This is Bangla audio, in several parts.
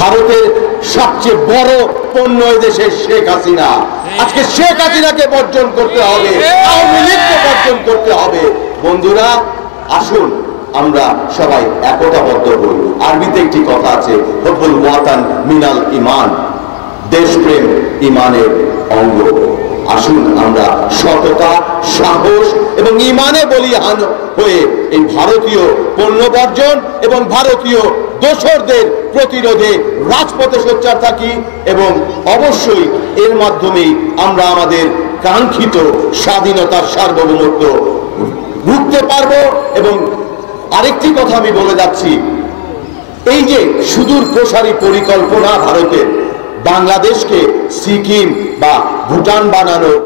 ভারতের সবচেয়ে বড় পণ্য দেশের শেখ হাসিনা। আজকে শেখ হাসিনাকে বর্জন করতে হবে, আওয়ামী লীগকে বর্জন করতে হবে। বন্ধুরা আসুন আমরা সবাই একতাবদ্ধ হই। আরবিতে একটি কথা আছে, হুব্বুল ওয়াতান মিনাল ঈমান, দেশপ্রেম ঈমানের অঙ্গ। আসুন আমরা সততা, সাহস এবং ঈমানে বলিয়ান হয়ে এই ভারতীয় পণ্য বর্জন এবং ভারতীয় দোসরদের প্রতিরোধে রাজপথে সোচ্চার থাকি এবং অবশ্যই এর মাধ্যমেই আমরা আমাদের কাঙ্ক্ষিত স্বাধীনতার সার্বভৌমত্ব রুখতে পারবো। এবং আরেকটি কথা আমি বলে যাচ্ছি, এই যে সুদূর প্রসারী পরিকল্পনা ভারতের বাংলাদেশকে সিকিম বা ভুটান বানানোর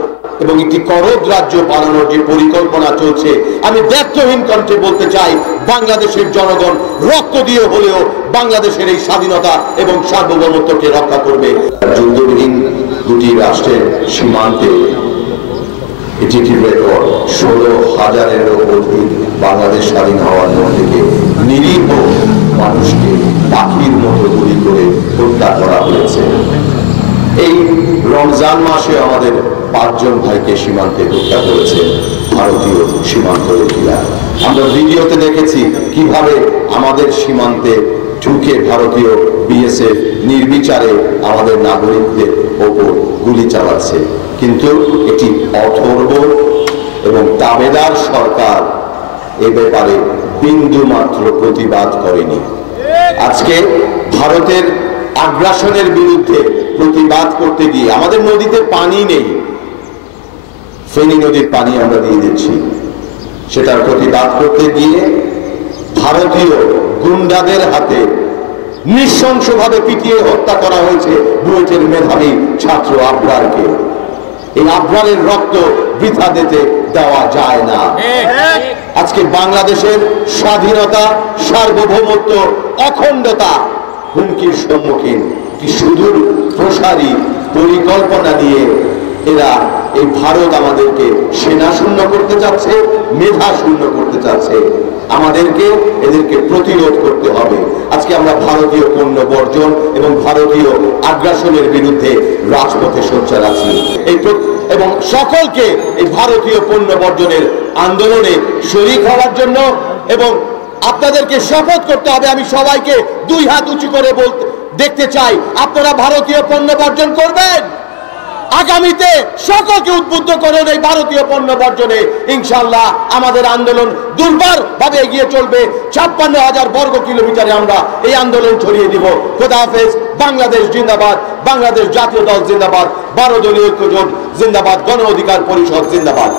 এবং একটি করদ রাজ্য বানানোর যে পরিকল্পনা চলছে, আমি ব্যর্থহীন কণ্ঠে বলতে চাই, বাংলাদেশের জনগণ রক্ত দিয়ে হলেও বাংলাদেশের এই স্বাধীনতা এবং সার্বভৌমত্বকে রক্ষা করবে। যুদ্ধবিহীন দুটি রাষ্ট্রের সীমান্তে এটি একটি রেকর্ড। 16,000-এরও অধিক বাংলাদেশ স্বাধীন হওয়ার পর থেকে নিরীহ মানুষকে পাখির মতো গুলি করে হত্যা করা হয়েছে। এই রমজান মাসে আমাদের 5 জন ভাইকে সীমান্তে হত্যা করেছে ভারতীয় সীমান্তরক্ষীরা। আমরা ভিডিওতে দেখেছি কিভাবে আমাদের সীমান্তে ঢুকে ভারতীয় বিএসএফ নির্বিচারে আমাদের নাগরিকদের ওপর গুলি চালাচ্ছে। কিন্তু এটি অথর্ব এবং তাবেদার সরকার এ ব্যাপারে বিন্দু মাত্র প্রতিবাদ করেনি। আজকে ভারতের আগ্রাসনের বিরুদ্ধে প্রতিবাদ করতে গিয়ে আমাদের নদীতে পানি নেই, ফেনী নদীর পানি আমরা দিয়ে দিচ্ছি, সেটার প্রতিবাদ করতে গিয়ে ভারতীয় গুন্ডাদের হাতে নৃশংসভাবে পিটিয়ে হত্যা করা হয়েছে বুয়েটের মেধাবী ছাত্র আবরারকে। এই আবরারের রক্ত বৃথা দিতে দেওয়া যায় না। আজকে বাংলাদেশের স্বাধীনতা, সার্বভৌমত্ব, অখণ্ডতা হুমকির সম্মুখীন। কি সুদূর প্রসারী পরিকল্পনা নিয়ে এরা এই ভারত আমাদেরকে সেনা শূন্য করতে চাচ্ছে, মেধা শূন্য করতে চাচ্ছে। আমাদেরকে এদেরকে প্রতিরোধ করতে হবে। আজকে আমরা ভারতীয় পণ্য বর্জন এবং ভারতীয় আগ্রাসনের বিরুদ্ধে রাজপথে সোচ্চার আছি এবং সকলকে এই ভারতীয় পণ্য বর্জনের আন্দোলনে শরীক হওয়ার জন্য এবং আপনাদেরকে শপথ করতে হবে। আমি সবাইকে 2 হাত উঁচু করে দেখতে চাই, আপনারা ভারতীয় পণ্য বর্জন করবেন। আগামীতে সকলকে উদ্বুদ্ধ করুন এই ভারতীয় পণ্য বর্জনে। ইনশাআল্লাহ আমাদের আন্দোলন দুর্বার ভাবে এগিয়ে চলবে। 56,000 বর্গ কিলোমিটারে আমরা এই আন্দোলন ছড়িয়ে দিব। খোদা হাফেজ। বাংলাদেশ জিন্দাবাদ, বাংলাদেশ জাতীয় দল জিন্দাবাদ, 12 দলীয় ঐক্যজোট জিন্দাবাদ, গণ অধিকার পরিষদ জিন্দাবাদ।